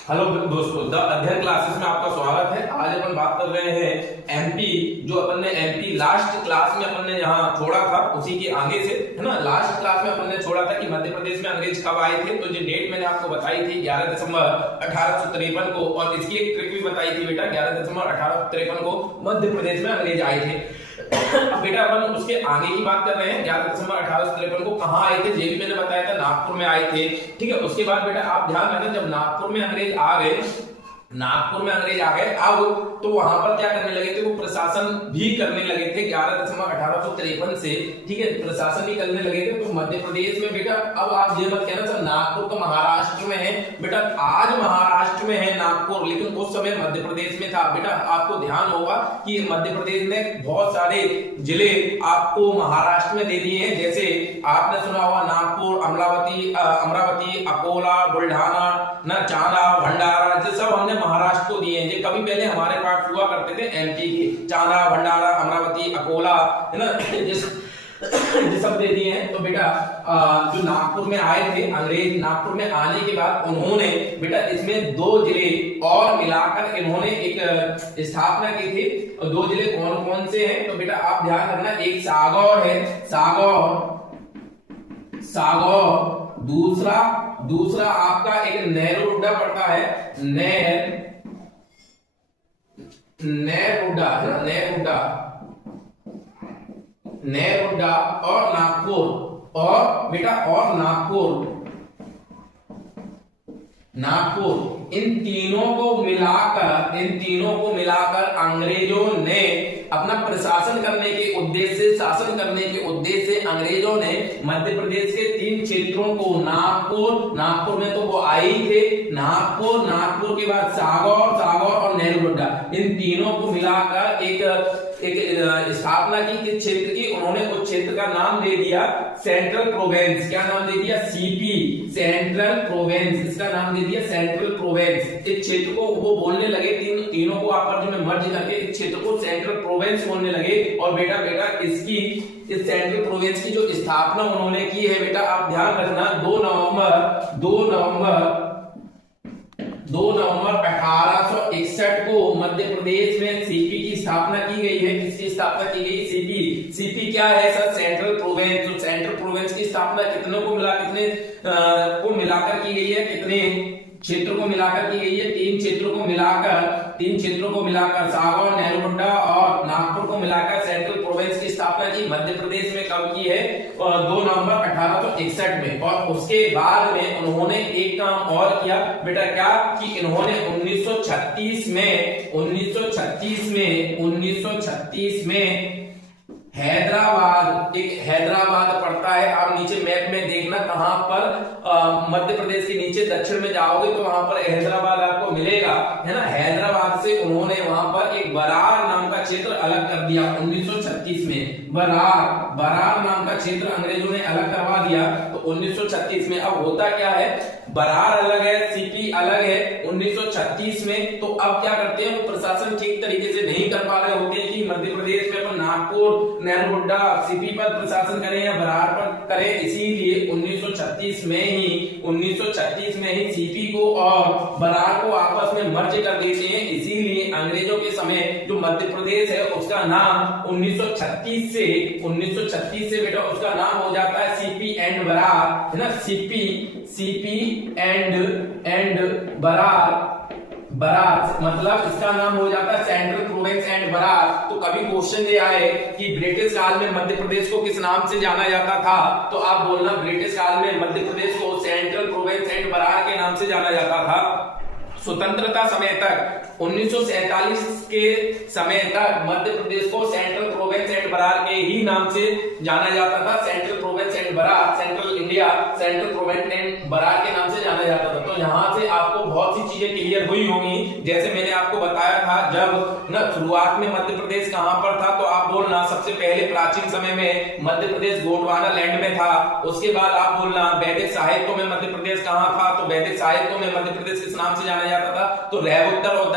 Hello दोस्तों, the अध्ययन classes में आपका स्वागत है। आज अपन बात कर रहे हैं एमपी। जो अपन ने एमपी लास्ट क्लास में अपन ने यहाँ छोड़ा था उसी के आगे से, है ना। लास्ट क्लास में अपन ने छोड़ा था कि मध्य प्रदेश में अंग्रेज कब आए थे। तो जो डेट मैंने आपको बताई थी 11 दिसंबर 1853 को, और इसकी एक ट्रिक भी बताई थी बेटा। 11 दिसंबर 1853 को मध्य प्रदेश में अंग्रेज आए थे। अब बेटा अपन उसके आगे की बात कर रहे हैं। 11 दिसंबर 1853 को कहाँ आए थे, ये भी मैंने बताया था, नागपुर में आए थे। ठीक है, उसके बाद बेटा आप ध्यान रखना, जब नागपुर में अंग्रेज आ गए, नागपुर में अंग्रेज आ गए, अब तो वहां पर क्या करने लगे थे, वो प्रशासन भी करने लगे थे 11 दिसंबर 1853 से। ठीक है, प्रशासन भी करने लगे थे। तो मध्य प्रदेश में बेटा, अब आप ये मत कहना सर नागपुर तो महाराष्ट्र में है। बेटा आज महाराष्ट्र में है नागपुर, लेकिन उस समय मध्य प्रदेश में था। बेटा आपको ध्यान होगा कि मध्य प्रदेश ने बहुत सारे जिले आपको महाराष्ट्र में दे दिए हैं। जैसे आपने सुना होगा नागपुर, अमरावती, अकोला, बुल्ढाना, न चांदा, भंडारा, ये सब हमने महाराष्ट्र को दिए हैं। ये कभी पहले हमारे पास हुआ करते थे एमपी के। चांदा, भंडारा, अमरावती, अकोला, है ना, ये सब दे दिए हैं। तो बेटा जो नागपुर में आए थे अंग्रेज, नागपुर में आने के बाद उन्होंने बेटा इसमें 2 जिले और मिलाकर इन्होंने एक स्थापना की थी। और 2 जिले कौन कौन से हैं, तो बेटा आप ध्यान रखना, एक सागौर है, सागौर। दूसरा आपका एक नेहरूड्डा पड़ता है, नेहरूड्डा है ना, नेहरूड्डा और नागपुर। और बेटा और नागपुर इन तीनों को मिलाकर अंग्रेजों ने अपना प्रशासन करने के उद्देश्य से, शासन करने के उद्देश्य से अंग्रेजों ने मध्य प्रदेश के 3 क्षेत्रों को, नागपुर में तो वो आए ही थे, नागपुर के बाद सागौर और नेहरूड्डा, इन तीनों को मिलाकर एक स्थापना की। किस क्षेत्र की, उन्होंने उस क्षेत्र का नाम दे दिया सेंट्रल प्रोवेंस। क्या नाम दे दिया, सीपी, सेंट्रल प्रोवेंस। इसका नाम दे दिया सेंट्रल प्रोवेंस। इस क्षेत्र को वो बोलने लगे, तीनों को आपस में मर्ज करके इस क्षेत्र को सेंट्रल प्रोवेंस बोलने लगे। और बेटा इस सेंट्रल प्रोवेंस की जो स्थापना उन्होंने की है बेटा, आप ध्यान रखना, 2 नवंबर 1861 को मध्य प्रदेश में सीपी की स्थापना की गई है। किसकी स्थापना की गई, सीपी क्या है सर, सेंट्रल प्रोवेंस। तो सेंट्रल प्रोवेंस की स्थापना कितने को मिलाकर की गई है, कितने क्षेत्रों को मिलाकर की गई है, 3 क्षेत्रों को मिलाकर सागौर, नेहरूड्डा और नागपुर को मिलाकर सेंट्रल प्रोवेंस की स्थापना की मध्य प्रदेश में कब की है, 2 नवंबर 1861 में। और उसके बाद में उन्होंने एक काम और किया बेटा, क्या कि इन्होंने 1936 में हैदराबाद पड़ता है। आप नीचे मैप में देखना कहां पर, मध्य प्रदेश के नीचे दक्षिण में जाओगे तो वहां पर हैदराबाद आपको मिलेगा, है ना। हैदराबाद से उन्होंने वहां पर एक बरार नाम का क्षेत्र अलग कर दिया 1936 में। बरार नाम का क्षेत्र अंग्रेजों ने अलग करवा दिया तो 1936 में। अब होता क्या है, बरार अलग है, सीपी अलग है 1936 में। तो अब क्या करते हैं, वो प्रशासन ठीक तरीके से नहीं कर पा रहे होते हैं कि मध्य प्रदेश में अपन नागपुर, नेहरूड्डा, सीपी पर प्रशासन करें या बरार पर करें। इसीलिए 1936 में ही सीपी को और बरार को आपस में मर्ज कर देते हैं। इसीलिए अंग्रेजों के समय जो मध्य प्रदेश है उसका नाम 1936 से बेटा उसका नाम हो जाता है सीपी एंड बरार, है ना। सीपी एंड बरार, मतलब इसका नाम हो जाता है सेंट्रल प्रोवेंस एंड बरार। तो कभी क्वेश्चन ये आए कि ब्रिटिश काल में मध्य प्रदेश को किस नाम से जाना जाता था, तो आप बोलना ब्रिटिश काल में मध्य प्रदेश को सेंट्रल प्रोवेंस एंड बरार के नाम से जाना जाता था। स्वतंत्रता समय तक 1947 के समय तक मध्य प्रदेश को सेंट्रल प्रोवेंस एंड बरार के ही नाम से जाना जाता था। Central provinces and Berar, central India, central provinces and Berar के नाम से जाना जाता था। तो यहाँ से आपको बहुत सी चीजें क्लियर हुई होंगी। जैसे मैंने आपको बताया था, जब न शुरुआत में मध्य प्रदेश कहां पर था, तो आप बोलना सबसे पहले प्राचीन समय में मध्य प्रदेश गोंडवाना लैंड में था। उसके बाद आप बोलना वैदिक साहित्यों में मध्य प्रदेश कहां था, तो वैदिक साहित्यों में मध्य प्रदेश किस नाम से जाना जाता था, तो रैवोत्तर और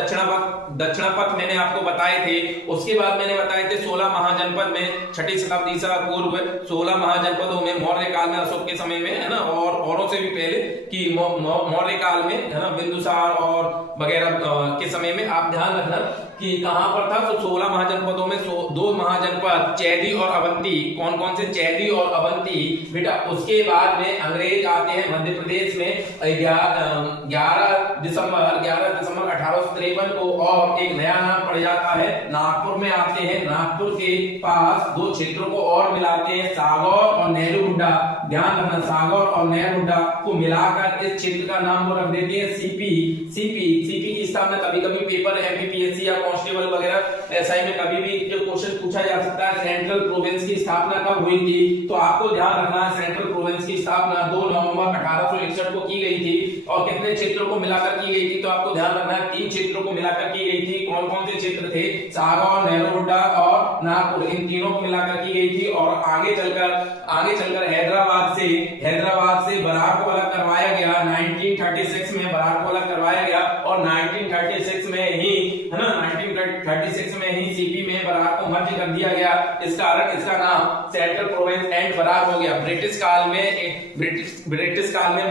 दक्षिणापथ मैंने आपको बताए थे। उसके बाद मैंने बताए थे 16 महाजनपद में 6ठी शताब्दी से पूर्व 16 महाजनपदों में मौर्य काल में, अशोक के समय में, है ना, और औरों से भी पहले कि मौर्य काल में, है ना, बिंदुसार और वगैरह के समय में आप ध्यान रखना कि कहां पर था। तो 16 महाजनपदों में 2 महाजनपद चैदी और अवंती। कौन कौन से? चैदी और अवंती बेटा। उसके बाद में अंग्रेज आते हैं मध्य प्रदेश में 11 दिसंबर 1853 को, और एक नया नाम पड़ जाता है, नागपुर में आते हैं। नागपुर के पास 2 क्षेत्रों को और मिलाते हैं, सागौर और नेहरू हुड्डा। ध्यान रखना, सागौर और नेहरू हुड्डा को मिलाकर इस क्षेत्र का नाम वो रख देते हैं सीपी। सीपी की स्थापना कभी कभी पेपर एमपीपीएससी या कांस्टेबल वगैरह एसआई में कभी भी जो क्वेश्चन पूछा जा सकता है, सेंट्रल प्रोविंस की स्थापना कब हुई थी? तो आपको ध्यान रखना है सेंट्रल प्रोविंस की स्थापना 2 नवंबर 1861 को की गई थी। और कितने क्षेत्रों को मिलाकर की गई थी? तो आपको ध्यान रखना है 3 क्षेत्रों को मिलाकर की गई थी। कौन कौन से क्षेत्र थे? सागौर, नेहरू हुड्डा और नागपुर, इन तीनों को मिलाकर की गई थी। और आगे चलकर हैदराबाद से बरार को अलग करवाया गया। 1936 में बरार को अलग करवाया गया, और 1936 में ही, है ना, 1936 में ही सीपी में बरार को मर्ज कर दिया गया। इस कारण इसका नाम सेंट्रल प्रोविंस एंड बरार हो गया। ब्रिटिश काल में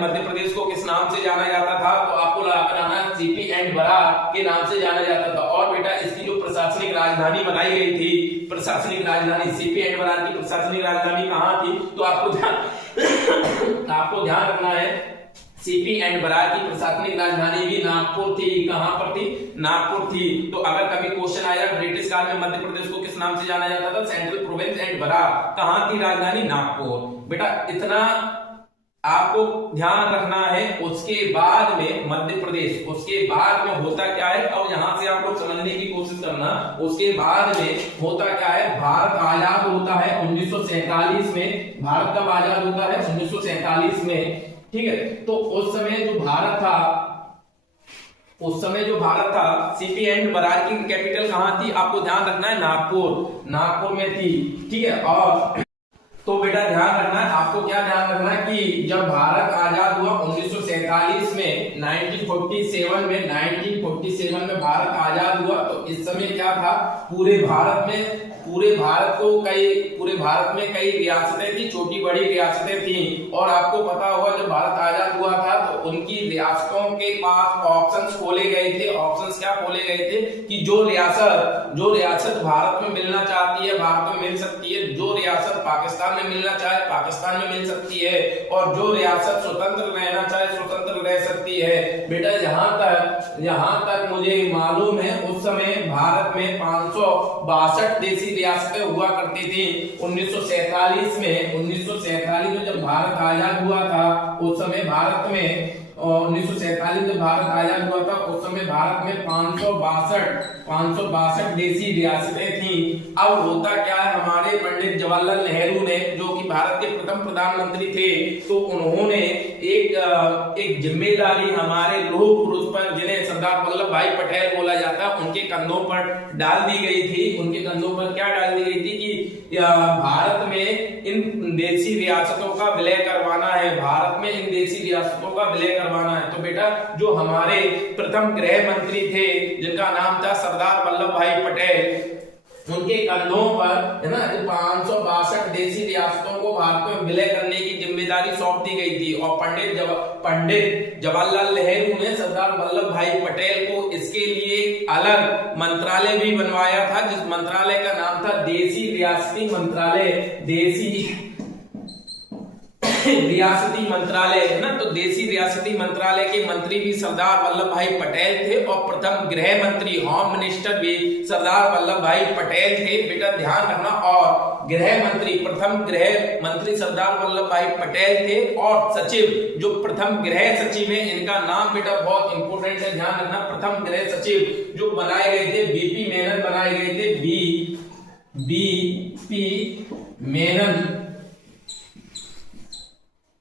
मध्य प्रदेश को किस नाम से जाना जाता था? तो आपको लगाकर आना, सीपी एंड बरार के नाम से जाना जाता था। और बेटा इसकी जो प्रशासनिक राजधानी बनाई गई थी, प्रशासनिक राजधानी सीपी एंड बरार की प्रशासनिक राजधानी कहां थी? तो आपको ध्यान रखना है सीपी एंड बरार की प्रशासनिक राजधानी भी नागपुर थी। कहां पर थी? नागपुर थी। तो अगर कभी क्वेश्चन आया ब्रिटिश काल में मध्य प्रदेश को किस नाम से जाना जाता था? Central province and Berar. कहां थी राजधानी? नागपुर। बेटा इतना आपको ध्यान रखना है। उसके बाद में मध्य प्रदेश, उसके बाद में होता क्या है, अब यहां से आपको समझने की कोशिश करना। उसके बाद में होता क्या है, भारत आजाद होता है 1947 में। भारत कब आजाद होता है? 1947 में। ठीक है, तो उस समय जो भारत था सीपी एंड बरार की कैपिटल कहां थी? आपको ध्यान रखना है नागपुर में थी। ठीक है, और तो बेटा ध्यान रखना है, आपको क्या ध्यान रखना है कि जब भारत आजाद हुआ 1947 में, 1947 में भारत आजाद हुआ, तो इस समय क्या था, पूरे भारत में कई रियासतें थी, छोटी बड़ी रियासतें थी। और आपको पता होगा जब भारत आजाद हुआ था तो उनकी रियासतों के पास ऑप्शंस खोले गए थे। ऑप्शंस क्या खोले गए थे कि जो रियासत भारत में मिलना चाहती है भारत में मिल सकती है, जो रियासत पाकिस्तान में मिलना चाहे पाकिस्तान में मिल सकती है, और जो रियासत स्वतंत्र रहना चाहे स्वतंत्र रह सकती है। बेटा यहाँ तक मुझे मालूम है उस समय भारत में 562 देशी रियासतें हुआ करती थी। 1947 में जब भारत आजाद हुआ था उस समय भारत में 1947 जब भारत आजाद हुआ था उस समय भारत में 562 देशी रियासतें थी। अब होता क्या है, हमारे पंडित जवाहरलाल नेहरू ने, जो कि भारत के प्रथम प्रधानमंत्री थे, तो उन्होंने एक जिम्मेदारी हमारे लौह पुरुष पर, जिन्हें सरदार वल्लभ भाई पटेल बोला जाता है, उनके कंधों पर डाल दी गई थी। उनके कंधों पर क्या डाल दी गई थी कि भारत में इन देशी रियासतों का विलय करवाना है, भारत में इन देशी रियासतों का विलय करवाना है। तो बेटा जो हमारे प्रथम गृह मंत्री थे जिनका नाम था सरदार वल्लभ भाई पटेल, उनके कंधों पर, है ना, 562 देशी रियासतों को भारत में विलय करने की जिम्मेदारी सौंप दी गई थी। और पंडित जवाहरलाल नेहरू ने सरदार वल्लभ भाई पटेल को इसके लिए अलग मंत्रालय भी बनवाया था, जिस मंत्रालय का नाम था देशी रियासती मंत्रालय। देशी रियासती मंत्रालय, है ना, तो देशी रियासती मंत्रालय के मंत्री भी सरदार वल्लभ भाई पटेल थे, और प्रथम गृह मंत्री, होम मिनिस्टर भी सरदार वल्लभ भाई पटेल थे। बेटा ध्यान रखना, और गृह मंत्री, प्रथम गृह मंत्री सरदार वल्लभ भाई पटेल थे। और सचिव, जो प्रथम गृह सचिव है, इनका नाम बेटा बहुत इंपोर्टेंट है, ध्यान रखना। प्रथम गृह सचिव जो बनाए गए थे बीपी मेनन बनाए गए थे,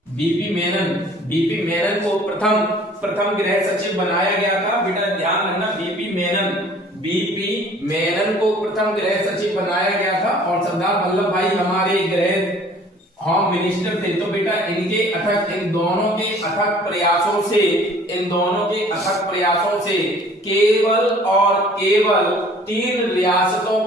बीपी मेनन को प्रथम गृह सचिव बनाया गया था। बेटा ध्यान रखना, बीपी मेनन को प्रथम गृह सचिव बनाया गया था, और सरदार वल्लभ भाई हमारे गृह होम मिनिस्टर थे। तो बेटा इन दोनों के अथक प्रयासों से केवल और केवल 3 रियासतों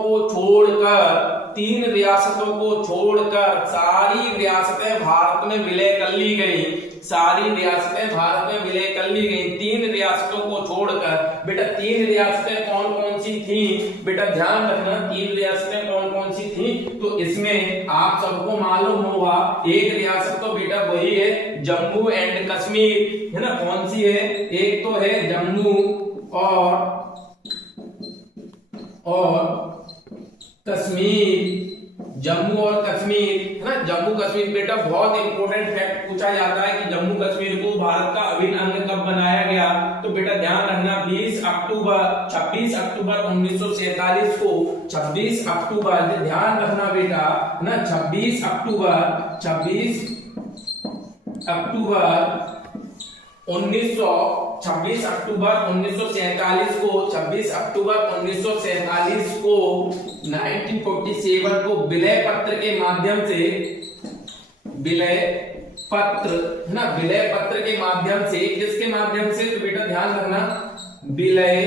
को छोड़कर सारी रियासतें भारत में विलय कर ली गई। सारी रियासतें भारत में विलय कर ली गई। 3 रियासतों को छोड़कर। बेटा 3 रियासतें कौन कौन सी थी? बेटा ध्यान रखना 3 रियासतें कौन कौन सी थी। तो इसमें आप सबको मालूम होगा, एक रियासत तो बेटा वही है जम्मू एंड कश्मीर, है ना। कौन सी है? एक तो है जम्मू और कश्मीर, जम्मू और कश्मीर, है ना। जम्मू कश्मीर बेटा बहुत इंपॉर्टेंट फैक्ट पूछा जाता है कि जम्मू कश्मीर को भारत का अभिन्न अंग कब बनाया गया। तो बेटा ध्यान रखना 26 अक्टूबर 1947 को, 26 अक्टूबर, ध्यान रखना बेटा, है ना। 26 अक्टूबर 1947 को, 26 अक्टूबर 1947 को 1947 को विलय पत्र के माध्यम से, विलय पत्र, है ना, विलय पत्र के माध्यम से, किसके माध्यम से? तो बेटा ध्यान रखना विलय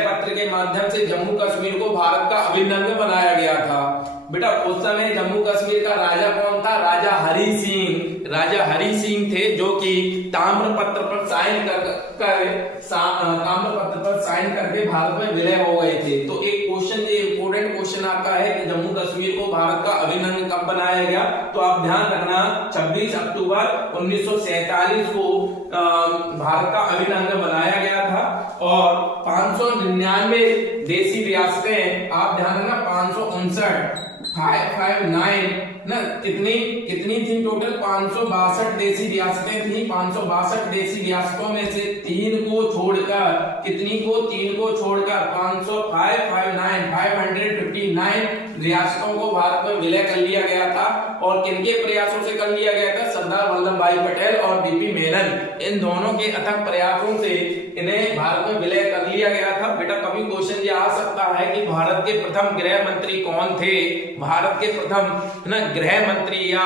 पत्र के माध्यम से जम्मू कश्मीर को भारत का अभिन्न अंग बनाया गया था। बेटा उस समय जम्मू कश्मीर का राजा कौन था? राजा हरि सिंह थे, जो कि ताम्रपत्र पर साइन करके भारत में विलय हो गए थे। तो एक क्वेश्चन, ये इंपॉर्टेंट क्वेश्चन आता है कि जम्मू कश्मीर को भारत का अभिन्न अंग कब बनाया गया। तो आप ध्यान रखना 26 अक्टूबर 1947 को भारत का अभिन्न अंग बनाया गया था। और 599 देशी रियासतें, आप ध्यान रखना 559 ना, कितनी थी टोटल? 562 देशी रियासतें थी। 562 देशी रियासतों में से 3 को छोड़कर, कितनी को? 3 को छोड़कर 559 रियासतों को भारत में विलय कर लिया गया था। और किनके प्रयासों से कर लिया गया था? सरदार वल्लभ भाई पटेल और बीपी मेनन, इन दोनों के अथक प्रयासों से इन्हें भारत में विलय कर लिया गया था। बेटा कभी क्वेश्चन ये आ सकता है कि भारत के प्रथम गृह मंत्री कौन थे? भारत के प्रथम ना गृह मंत्री या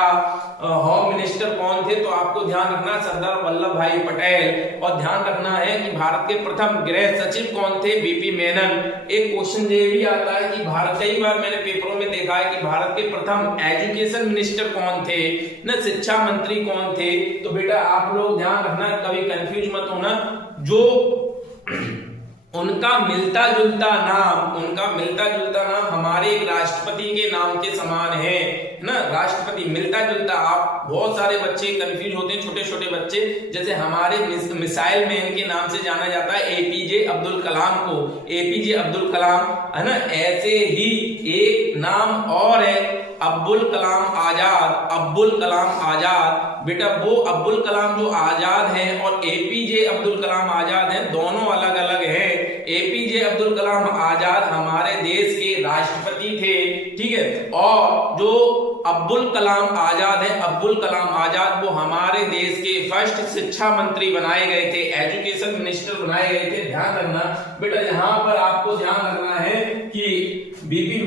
होम मिनिस्टर कौन थे? तो आपको ध्यान रखना सरदार वल्लभ भाई पटेल। और ध्यान रखना है कि भारत के प्रथम गृह सचिव कौन थे? बीपी मेनन। एक क्वेश्चन ये भी आता है कि भारत, कई बार मैंने पेपरों में देखा है कि भारत के प्रथम एजुकेशन मिनिस्टर कौन थे, ना शिक्षा मंत्री कौन थे? तो बेटा आप लोग ध्यान रखना, कभी कंफ्यूज मत होना, जो उनका मिलता जुलता नाम हमारे एक राष्ट्रपति के नाम के समान है ना। राष्ट्रपति मिलता जुलता, आप बहुत सारे बच्चे कंफ्यूज होते हैं, छोटे छोटे बच्चे, जैसे हमारे मिसाइल मैन के नाम से जाना जाता है एपीजे अब्दुल कलाम को, एपीजे अब्दुल कलाम, है ना। ऐसे ही एक नाम और है अब्दुल कलाम आजाद। बेटा वो अब्दुल कलाम जो आजाद हैं और एपीजे अब्दुल कलाम आजाद हैं, दोनों अलग अलग हैं। एपीजे अब्दुल कलाम आजाद हमारे देश के राष्ट्रपति थे, ठीक है। और जो अब्दुल कलाम आजाद है, अब्दुल कलाम आजाद, वो हमारे देश के फर्स्ट शिक्षा मंत्री बनाए गए थे, एजुकेशन मिनिस्टर बनाए गए थे। ध्यान रखना बेटा, यहाँ पर आपको ध्यान रखना है कि बीपी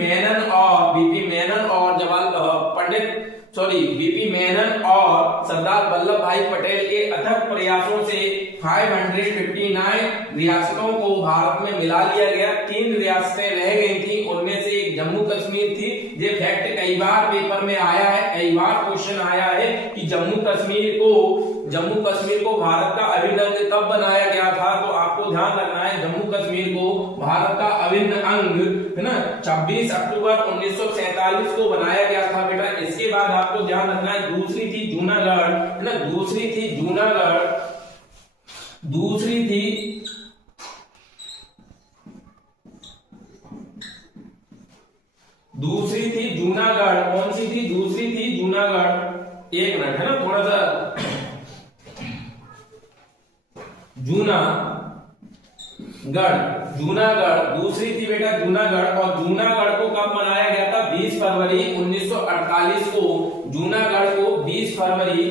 मेनन और सरदार वल्लभ भाई पटेल के अथक प्रयासों से 559 रियासतों को भारत में मिला लिया गया। 3 रियासतें रह गई थी, उनमें से एक जम्मू कश्मीर थी। ये फैक्ट कई बार पेपर में आया है, कई बार क्वेश्चन आया है कि जम्मू कश्मीर को भारत का अभिन्न अंग कब बनाया गया था। तो आपको ध्यान रखना है जम्मू कश्मीर को भारत का अभिन्न अंग, है ना, 26 अक्टूबर 1947 को बनाया गया था। बेटा इसके बाद आपको ध्यान रखना है दूसरी थी जूनागढ़, है ना, दूसरी थी जूनागढ़, कौन सी थी? दूसरी थी जूनागढ़। एक मिनट, है ना, थोड़ा सा जूनागढ़ दूसरी थी बेटा जूनागढ़। और जूनागढ़ को कब बनाया गया था? 20 फरवरी 1948 को। जूनागढ़ को 20 फरवरी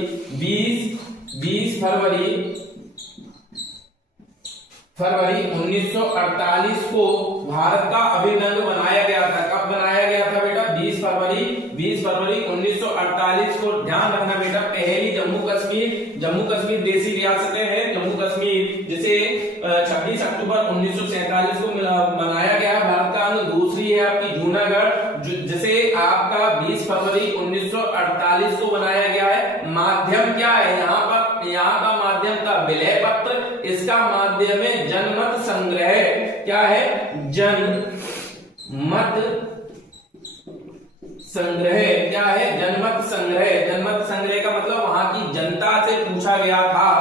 1948 को भारत का अभिन्न अंग बनाया गया था। कब बनाया गया था बेटा? 20 फरवरी 1948 को। ध्यान रखना बेटा, पहली जम्मू कश्मीर देशी रियासतें हैं। जम्मू कश्मीर जिसे 26 अक्टूबर 1947 को बनाया गया भारत का अंग। दूसरी है आपकी जूनागढ़, जिसे फरवरी 1948 को बनाया गया है। माध्यम क्या है यहाँ पर, यहाँ का माध्यम था विलय पत्र, इसका माध्यम है जनमत संग्रह। क्या है? जनमत संग्रह। क्या है? जनमत संग्रह। जनमत संग्रह का मतलब वहां की जनता से पूछा गया था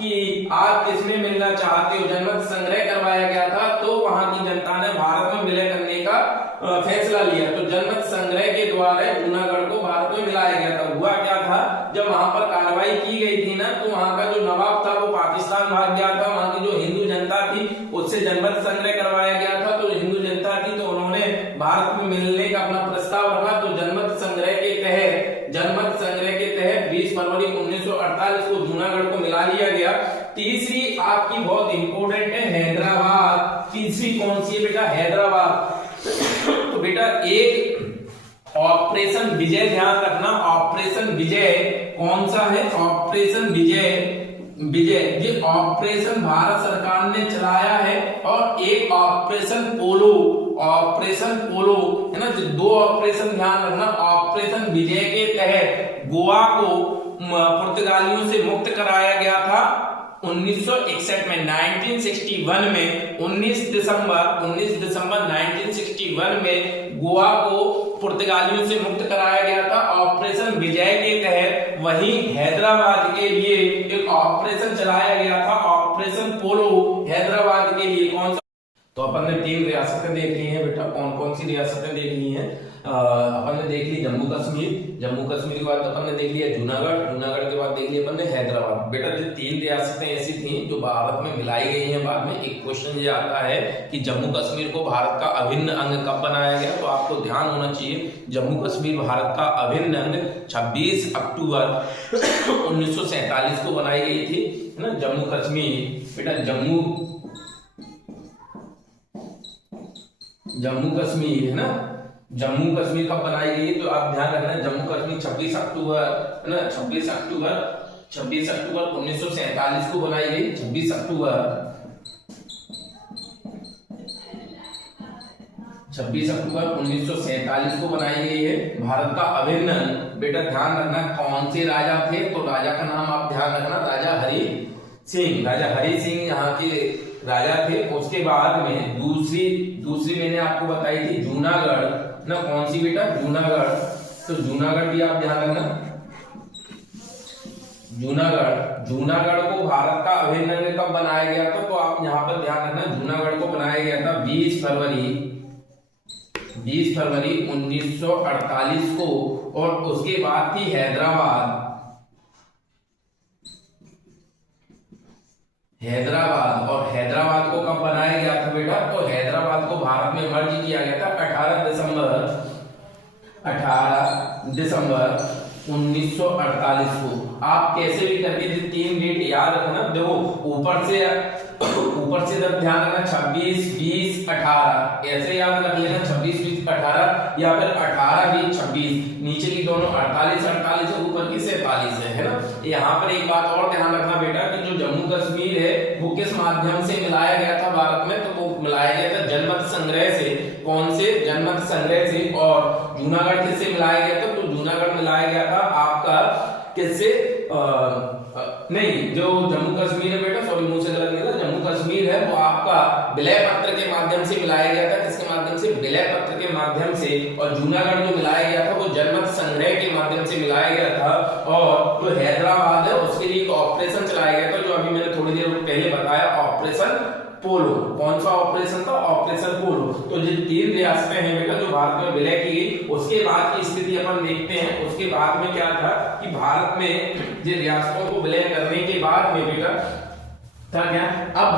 कि आप किसमें मिलना चाहते हो, जनमत संग्रह करवाया गया था, तो वहां की जनता ने भारत में विलय करने का फैसला लिया। तो जनमत संग्रह के द्वारा जूनागढ़ को भारत में मिलाया गया था। हुआ क्या था, जब वहां पर कार्रवाई की गई थी ना, तो वहां का जो नवाब था वो पाकिस्तान भाग गया था। वहां की जो हिंदू जनता थी उससे जनमत संग्रह करवाया गया था। तो हिंदू जनता थी तो उन्होंने भारत में मिलने का अपना प्रस्ताव रखा। तो जनमत संग्रह के तहत 20 फरवरी 1948 को जूनागढ़ को मिला लिया गया। तीसरी आपकी बहुत इंपॉर्टेंट है हैदराबाद। तीसरी कौन सी है बेटा? हैदराबाद। तो बेटा एक ऑपरेशन विजय ध्यान रखना। ऑपरेशन विजय कौन सा है? ऑपरेशन विजय ये ऑपरेशन भारत सरकार ने चलाया है। और एक ऑपरेशन पोलो है ना, जो दो ऑपरेशन ध्यान रखना। ऑपरेशन विजय के तहत गोवा को पुर्तगालियों से मुक्त कराया गया था 1961 में। 1961 में 19 दिसंबर 1961 में गोवा को पुर्तगालियों से मुक्त कराया गया था ऑपरेशन विजय के तहत। वहीं हैदराबाद के लिए एक ऑपरेशन चलाया गया था, ऑपरेशन पोलो, हैदराबाद के लिए। कौन सा? तो अपन ने 3 रियासतें देख ली हैं बेटा। कौन कौन सी रियासतें देख ली हैं? अपन ने देख ली जम्मू कश्मीर के बाद अपन ने देख लिया जूनागढ़ के बाद देख लिया अपन ने हैदराबाद। बेटा जो 3 रियासतें ऐसी थी जो भारत में मिलाई गई हैं बाद में। एक क्वेश्चन ये आता है कि जम्मू कश्मीर को भारत का अभिन्न अंग कब बनाया गया? तो आपको ध्यान होना चाहिए जम्मू कश्मीर भारत का अभिन्न अंग 26 अक्टूबर 1947 को बनाई गई थी, है ना। जम्मू कश्मीर बेटा जम्मू कश्मीर है ना, जम्मू कश्मीर कब बनाई गई? तो आप ध्यान रखना जम्मू कश्मीर 26 अक्टूबर है ना, 26 अक्टूबर 1947 को बनाई गई। 26 अक्टूबर 1947 को बनाई गई है। भारत का अभिन्न बेटा ध्यान रखना कौन से राजा थे? तो राजा का नाम आप ध्यान रखना, राजा हरि सिंह यहाँ के राजा थे। उसके बाद में दूसरी मैंने आपको बताई थी जूनागढ़ ना। कौन सी बेटा? जूनागढ़। तो जूनागढ़ भी आप ध्यान रखना। जूनागढ़ को भारत का अभिन्न अंग कब बनाया गया था? तो आप यहाँ पर ध्यान रखना जूनागढ़ को बनाया गया था 20 फरवरी 1948 को। और उसके बाद थी हैदराबाद। और हैदराबाद को कब बनाया गया था बेटा? तो हैदराबाद को भारत में मर्ज किया गया था 18 दिसंबर 1948 को। आप कैसे भी करके 3 डेट याद रखना। देखो ऊपर से जब ध्यान रखना 26, 20, 18 ऐसे याद रख लेना। 26, 20, 18 या फिर 18, 20, 26। नीचे की दोनों 48 है, ऊपर की 47 है ना। यहाँ पर एक बात और ध्यान रखना बेटा कि जो जम्मू कश्मीर है वो किस माध्यम से मिलाया गया था भारत में? तो वो मिलाया गया था जनमत संग्रह से। कौन से? जनमत संग्रह से। और जूनागढ़ किससे मिलाया गया था? तो जूनागढ़ मिलाया गया था आपका किससे? नहीं, जो जम्मू कश्मीर है बेटा, सॉरी मुंह से गलत निकला, जम्मू कश्मीर है वो आपका विलय पत्र के माध्यम से मिलाया गया था। किसके माध्यम से? विलय पत्र के माध्यम से। और जूनागढ़ जो मिलाया गया था वो जनमत संग्रह के माध्यम से मिलाया गया था। और जो हैदराबाद है उसके लिए एक ऑपरेशन चलाया गया था जो अभी मैंने थोड़ी देर पहले बताया, ऑपरेशन पोलो। कौन सा ऑपरेशन था? ऑपरेशन पोलो। तो ये 3 रियासतें हैं बेटा जो भारत में विलय की गई। उसके बाद की स्थिति अपन देखते हैं। उसके बाद में क्या था कि भारत में ये रियासतों को विलय करने के बाद में बेटा था क्या? अब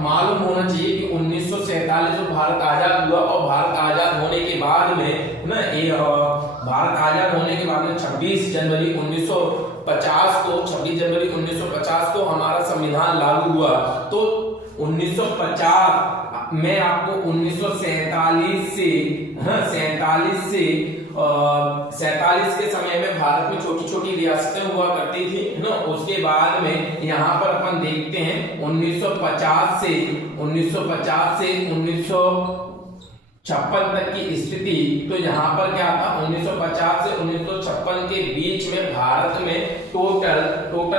मालूम होना चाहिए कि 1947 में भारत आजाद हुआ। और भारत आजाद होने के बाद में ना भारत आजाद होने के बाद में 26 जनवरी 1950 को हमारा संविधान लागू हुआ। तो 1950 में आपको 1947 से के समय में भारत में छोटी छोटी रियासतें हुआ करती थी ना। उसके बाद में यहाँ पर अपन देखते हैं 1950 से 1956 तक की स्थिति, तो यहाँ पर क्या था 1950 से 1956 के बीच में भारत में टोटल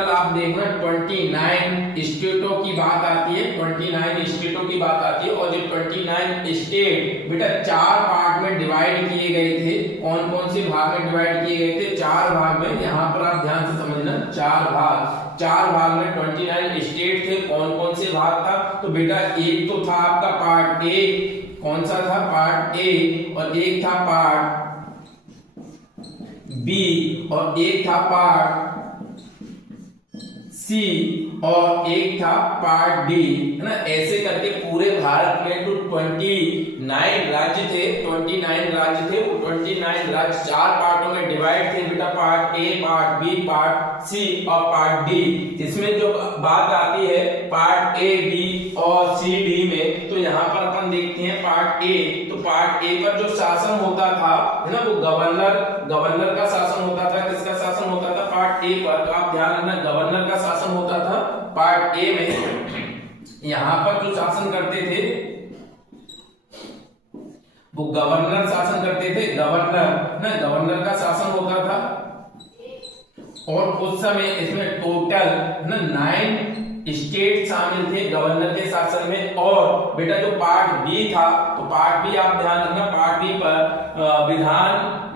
आप देखना 29 स्टेटों की बात आती है, 29 स्टेटों की बात आती है। और जो 29 स्टेट बेटा 4 पार्ट में डिवाइड किए गए थे। कौन कौन से भाग में डिवाइड किए गए थे? 4 भाग में। यहाँ पर आप ध्यान से समझना, 4 भाग में 29 स्टेट थे। कौन कौन से भाग था? तो बेटा एक तो था आपका पार्ट ए, कौन सा था? पार्ट ए, और एक था पार्ट बी, और एक था पार्ट सी, और एक था पार्ट डी, है ना। ऐसे करके पूरे भारत में तो 29 राज्य थे, 29 राज्य थे। वो 29 राज्य 4 पार्टों में डिवाइड थे बेटा, part A, part B, part C और पार्ट डी। इसमें जो बात आती है पार्ट ए, बी और सी, डी में, तो यहाँ पर अपन देखते हैं पार्ट ए। तो पार्ट ए पर जो शासन होता था, है ना, वो गवर्नर का शासन होता था। किसका शासन होता था? पार्ट ए पर। तो आप ध्यान रखना, गवर्नर का शासन होता था पार्ट ए में। यहां पर जो शासन करते थे वो गवर्नर शासन करते थे, गवर्नर का शासन होता था। और उस समय इसमें टोटल 9 स्टेट शामिल थे गवर्नर के शासन में। और बेटा जो पार्ट बी था, तो पार्ट बी आप ध्यान रखना, पार्ट बी पर विधान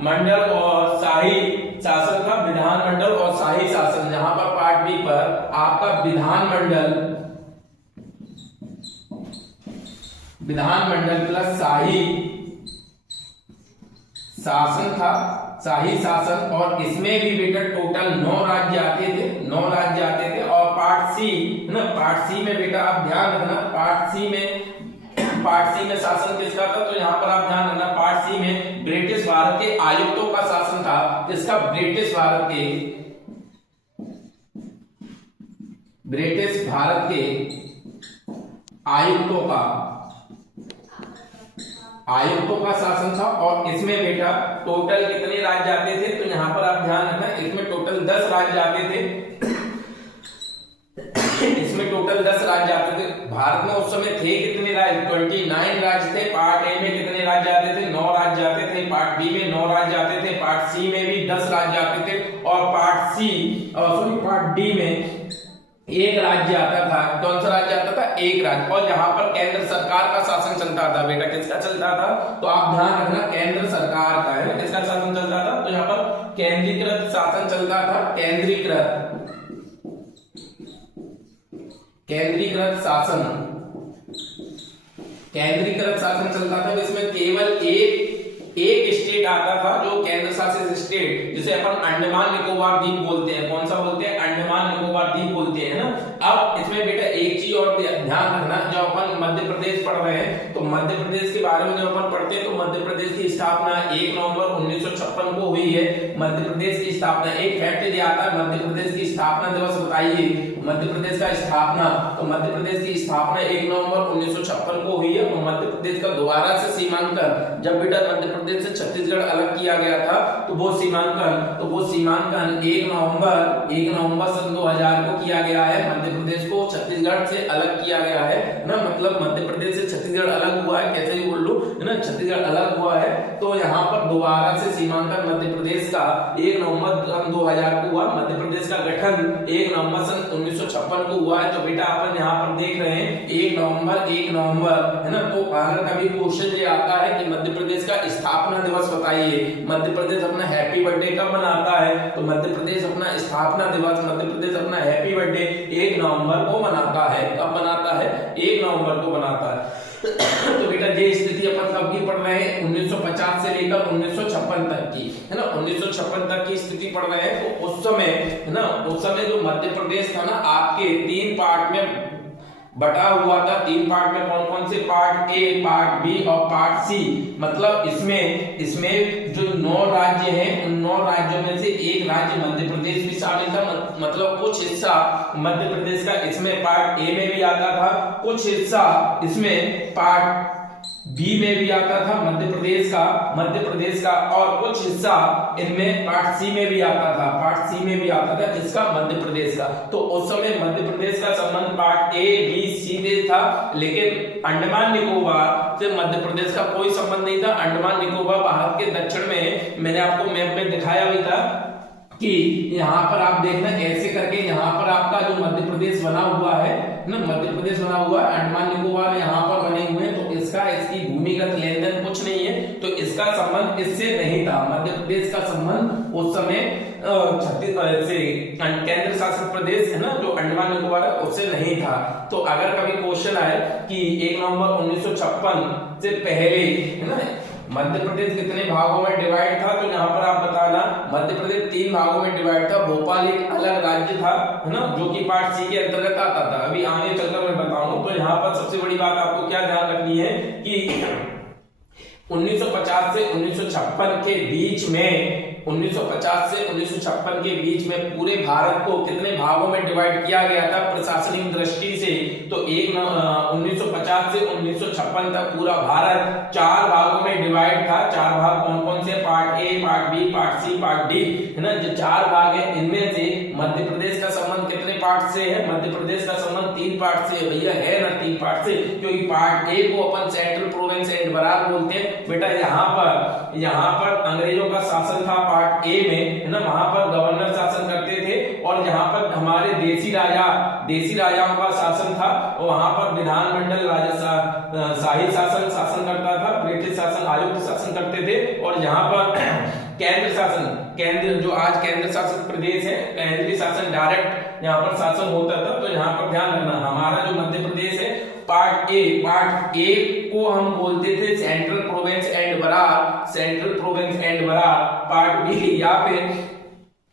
मंडल और शाही शासन था, विधानमंडल और शाही शासन। यहां पर पार्ट बी पर आपका विधानमंडल प्लस शाही शासन था, शाही शासन। और इसमें भी बेटा टोटल 9 राज्य आते थे, 9 राज्य आते थे। और पार्ट सी, है ना, पार्ट सी में बेटा आप ध्यान रखना, पार्ट सी में शासन किसका था? तो यहाँ पर आप ध्यान रखना, पार्ट सी में ब्रिटिश भारत के आयुक्तों का शासन था। किसका? ब्रिटिश भारत के आयुक्तों का शासन था। और इसमें बेटा टोटल कितने राज्य आते थे? तो यहाँ पर आप ध्यान रखना, इसमें टोटल 10 राज्य आते थे। इसमें टोटल 10 राज्य आते थे। भारत में उस समय थे कितने राज्य? 29 राज्य थे। पार्ट ए में कितने राज्य आते थे? 9 राज्य आते थे। पार्ट बी में 9 राज्य आते थे। पार्ट सी में भी 10 राज्य आते थे। और पार्ट डी में 1 राज्य आता था। कौन सा राज्य आता था? 1 राज्य। और यहाँ पर केंद्र सरकार का शासन चलता था बेटा। किसका चलता था? तो आप ध्यान रखना, केंद्र सरकार का, है ना, किसका शासन चलता था? तो यहाँ पर केंद्रीकृत शासन चलता था, केंद्रीकृत शासन चलता था। इसमें केवल एक स्टेट आता था जो केंद्र शासित स्टेट, जिसे अपन अंडमान निकोबार द्वीप बोलते हैं। कौन सा बोलते हैं? अंडमान निकोबार द्वीप बोलते हैं ना। अब इसमें बेटा एक चीज और ध्यान रखना, जब अपन मध्य प्रदेश पढ़ रहे हैं तो मध्य प्रदेश के बारे में जब अपन पढ़ते हैं तो मध्य प्रदेश की स्थापना 1 नवंबर 1956 को हुई है। मध्य प्रदेश की स्थापना, एक फैक्ट दिया आता है, मध्य प्रदेश की स्थापना दिवस बताइए। मध्य प्रदेश का स्थापना, तो मध्य प्रदेश की स्थापना 1 नवंबर 1956 को हुई है। और मध्य प्रदेश का दोबारा से सीमांकन, जब बेटा मध्य प्रदेश से छत्तीसगढ़ अलग किया गया था, तो वो सीमांकन 1 नवंबर सन 2000 को किया गया है। मध्य प्रदेश को छत्तीसगढ़ से अलग किया गया है ना, मतलब मध्य प्रदेश से छत्तीसगढ़ अलग हुआ है, कैसे भी बोल लो, है ना, छत्तीसगढ़ अलग हुआ है। तो यहाँ पर दोबारा से सीमांकन मध्य प्रदेश का 1 नवंबर सन 2000 को हुआ। मध्य प्रदेश का गठन 1 नवंबर सन 1956 को हुआ है। तो बेटा अपन यहाँ पर देख रहे हैं 1 नवंबर, है ना। तो अगर कभी क्वेश्चन ये आता है कि मध्य प्रदेश का स्थापना दिवस बताइए, मध्य प्रदेश अपना हैप्पी बर्थडे कब मनाता है? तो मध्य प्रदेश अपना स्थापना दिवस, मध्य प्रदेश अपना हैप्पी बर्थडे 1 नवंबर को मनाता है। कब मनाता है? 1 नवंबर को मनाता है। तो बेटा ये स्थिति अपन कब की पढ़ रहे हैं? 1950 से लेकर 1956 तक की, है ना, 1956 तक की स्थिति पढ़ रहे हैं। तो उस समय, है ना, उस समय जो मध्य प्रदेश था ना, आपके 3 पार्ट में बटा हुआ था। 3 पार्ट में कौन कौन से? पार्ट ए, पार्ट बी और पार्ट सी। मतलब इसमें जो 9 राज्य हैं, उन 9 राज्यों में से एक राज्य मध्य प्रदेश भी शामिल था। मतलब कुछ हिस्सा मध्य प्रदेश का इसमें पार्ट ए में भी आता था, कुछ हिस्सा इसमें पार्ट बी में भी आता था मध्य प्रदेश का और कुछ हिस्सा इनमें पार्ट सी में भी आता था इसका मध्य प्रदेश का। तो उस समय मध्य प्रदेश का संबंध पार्ट ए बी सी में था, लेकिन अंडमान निकोबार से मध्य प्रदेश का कोई संबंध नहीं था। अंडमान निकोबार भारत के दक्षिण में, मैंने आपको मैप में दिखाया भी था कि यहाँ पर आप देखना ऐसे करके यहाँ पर आपका जो मध्य प्रदेश बना हुआ है ना, मध्य प्रदेश बना हुआ है, अंडमान निकोबार यहाँ पर बने हुए हैं, तो इसकी भूमिगत लेन देन कुछ नहीं है, तो इसका संबंध इससे नहीं था। मध्य प्रदेश का संबंध उस समय छत्तीसगढ़ से केंद्र शासित प्रदेश है ना जो अंडमान निकोबार है उससे नहीं था। तो अगर कभी क्वेश्चन आए कि 1 नवंबर 1956 से पहले है ना मध्य प्रदेश कितने भागों में डिवाइड था, तो यहाँ पर आप बताना मध्य प्रदेश 3 भागों में डिवाइड था। भोपाल एक अलग राज्य था है ना जो कि पार्ट सी के अंतर्गत आता था। अभी आगे चलकर मैं बताऊंगा। तो यहाँ पर सबसे बड़ी बात आपको क्या ध्यान रखनी है कि 1950 से 1956 के बीच में 1950 से 1956 के बीच में पूरे भारत को कितने भागों में डिवाइड किया गया था प्रशासनिक दृष्टि से, तो 1950 से 1956 तक पूरा भारत 4 भागों में डिवाइड था। 4 भाग कौन कौन से, part A, part B, part C, part D है ना। जो 4 भाग है इनमें से मध्य प्रदेश का संबंध कितने पार्ट से है, मध्य प्रदेश का संबंध 3 पार्ट से है भैया, है ना 3 पार्ट से, क्योंकि पार्ट ए को अपन सेंट्रल प्रोविंस एंड बरार बोलते हैं बेटा। यहाँ पर अंग्रेजों का शासन था पार्ट ए में है ना, वहां पर गवर्नर शासन करते थे, और यहाँ पर हमारे देसी राजाओं का शासन था, और वहां पर विधानमंडल शाही शासन करता था, ब्रिटिश शासन आयुक्त शासन करते थे, और यहाँ पर केंद्र जो आज केंद्र शासित प्रदेश है, केंद्रीय शासन डायरेक्ट यहाँ पर शासन होता था। तो यहाँ पर ध्यान रखना हमारा जो मध्य प्रदेश है पार्ट ए को हम बोलते थे central province and Berar, part B या फिर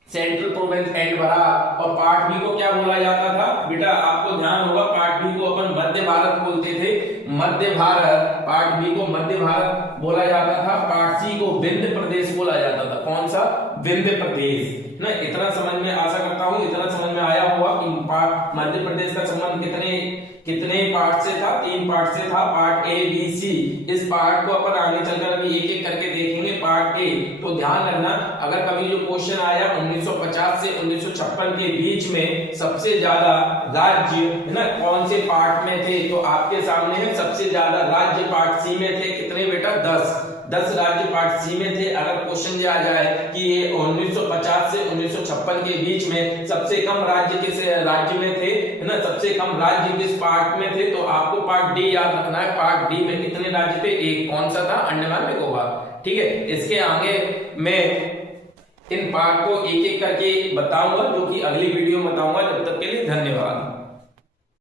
सेंट्रल प्रोविंस एंड बरार, और पार्ट बी को क्या बोला जाता था बेटा, आपको ध्यान होगा पार्ट बी को अपन मध्य भारत बोलते थे, पार्ट बी को मध्य भारत बोला जाता था, पार्ट सी को विंध्य प्रदेश बोला जाता था। कौन सा, विंध्य प्रदेश ना। इतना समझ में आशा करता हूं इतना समझ में आया होगा कि मध्य प्रदेश का संबंध कितने पार्ट से था, 3 पार्ट से था, पार्ट ए बी सी। इस पार्ट को अपन आगे चलकर अभी एक एक करके देखेंगे। पार्ट ए, तो ध्यान रखना अगर कभी जो क्वेश्चन आया 1950 से 1956 के बीच में सबसे ज्यादा राज्य है ना कौन से पार्ट में थे, तो आपके सामने है सबसे ज्यादा राज्य पार्ट सी में थे। कितने बेटा, 10 राज्य पार्ट सी में थे। अगर क्वेश्चन आ जाए कि ये 1950 से 1956 के बीच में सबसे कम राज्य किस राज्य में थे है ना, सबसे कम राज्य किस पार्ट में थे, तो आपको पार्ट डी याद रखना है। पार्ट डी में कितने राज्य थे, एक। कौन सा था, अंडमान निकोबार। ठीक है, इसके आगे मैं इन पार्ट को एक एक करके बताऊंगा, जो कि अगली वीडियो में बताऊंगा। जब तक के लिए धन्यवाद।